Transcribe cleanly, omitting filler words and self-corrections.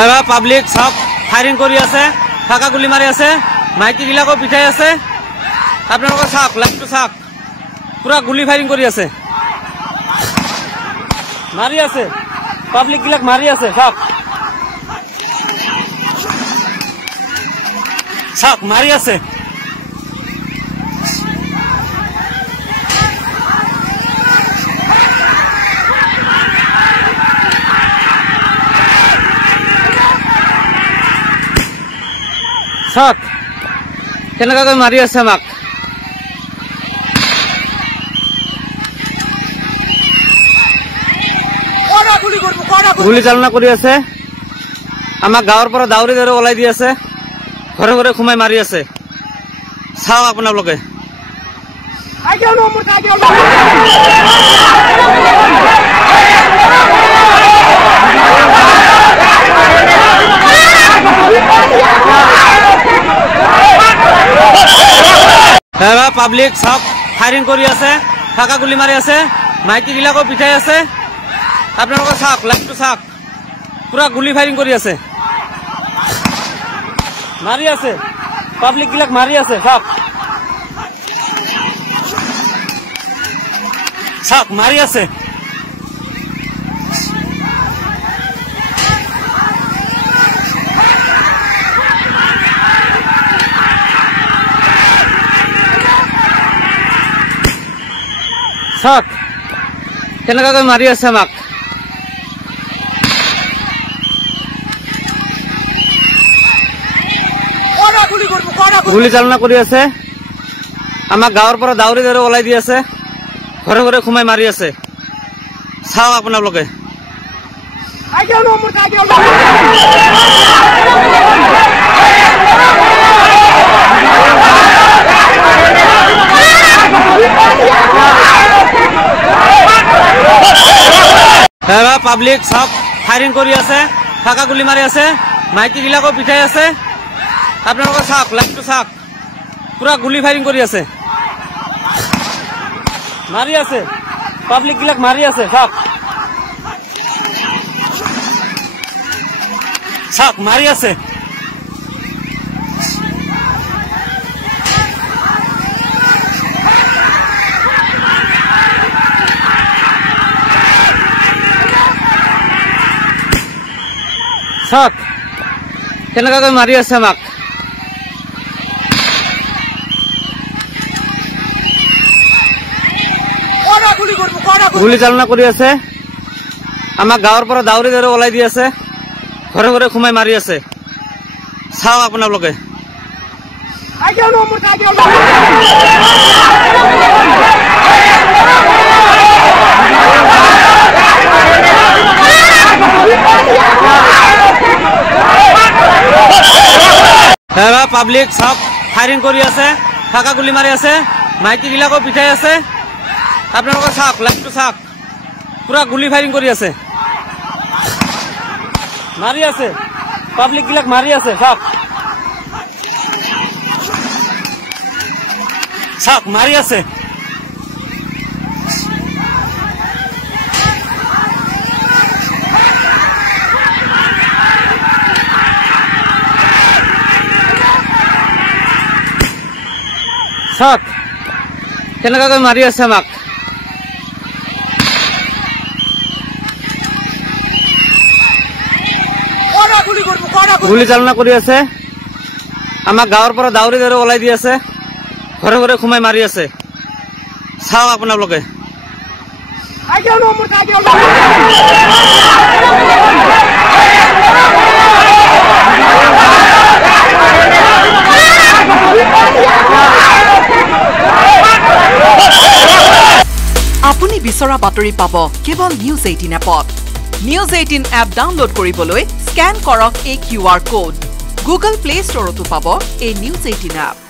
এৰা পাব্লিক সব ফায়াৰিং কৰি আছে, ফাঁকা গুলি মাৰি আছে, মাইকী বিলাকো পিঠাই আছে। আপোনালোকে চাওক, লাইভটো চাওক, পুৰা গুলি ফায়াৰিং কৰি আছে, মাৰি আছে, পাব্লিক বিলাক মাৰি আছে। চাওক চাওক, মাৰি আছে। চাওক কেনেকৈ মাৰি আছে আমাক। গুলি চালনা কৰি আছে, আমাক গাঁৱৰ পৰা দাউৰি দাউৰি ওলাই দি আছে, ঘৰে ঘৰে সোমাই মাৰি আছে। চাওক আপোনালোকে। পাব্লিক সব ফায়াৰিং কৰি আছে, ফাঁকা গুলি মাৰি আছে, মাইকী বিলাকো পিঠাই আছে। আপোনালোকে চাওক, লাইভটো চাওক, পুৰা গুলি ফায়াৰিং কৰি আছে, মাৰি আছে, পাব্লিক বিলাক মাৰি আছে। চাওক চাওক, মাৰি আছে। চাওক কেনেকৈ মাৰি আছে আমাক। গুলি চালনা কৰি আছে, আমাক গাঁৱৰ পৰা দাউৰি দাউৰি ওলাই দি আছে, ঘৰে ঘৰে সোমাই মাৰি আছে। চাওক আপোনালোকে। পাব্লিক সব ফায়াৰিং কৰি আছে, ফাঁকা গুলি মাৰি আছে, মাইকী বিলাকো পিঠাই আছে। আপোনালোকে চাওক, লাইভটো চাওক, পুৰা গুলি ফায়াৰিং কৰি আছে, মাৰি আছে, পাব্লিক বিলাক মাৰি আছে। চাওক চাওক, মাৰি আছে। চাওক কেনেকৈ মাৰি আছে আমাক। গুলি চালনা কৰি আছে, আমাক গাঁৱৰ পৰা দাউৰি দাউৰি ওলাই দি আছে, ঘৰে ঘৰে সোমাই মাৰি আছে। চাওক আপোনালোকে। পাব্লিক সব ফায়াৰিং কৰি আছে, ফাঁকা গুলি মাৰি আছে, মাইকী বিলাকো পিঠাই আছে। আপোনালোকে চাওক, লাইভটো চাওক, পুৰা গুলি ফায়াৰিং কৰি আছে, মাৰি আছে, পাব্লিক বিলাক মাৰি আছে। চাওক চাওক, মাৰি আছে। চাওক কেনেকৈ মাৰি আছে আমাক। গুলি চালনা কৰি আছে, আমাক গাঁৱৰ পৰা দাউৰি দাউৰি ওলাই দি আছে, ঘৰে ঘৰে সোমাই মাৰি আছে। চাওক আপোনালোকে। আপুনি বিচৰা বাতৰি পাব কেৱল নিউজ 18 এপত। নিউজ 18 এপ ডাউনলোড কৰিবলৈ স্ক্যান কৰক এই QR কোড। গুগল প্লে ষ্টৰতো পাব এই নিউজ 18 এপ।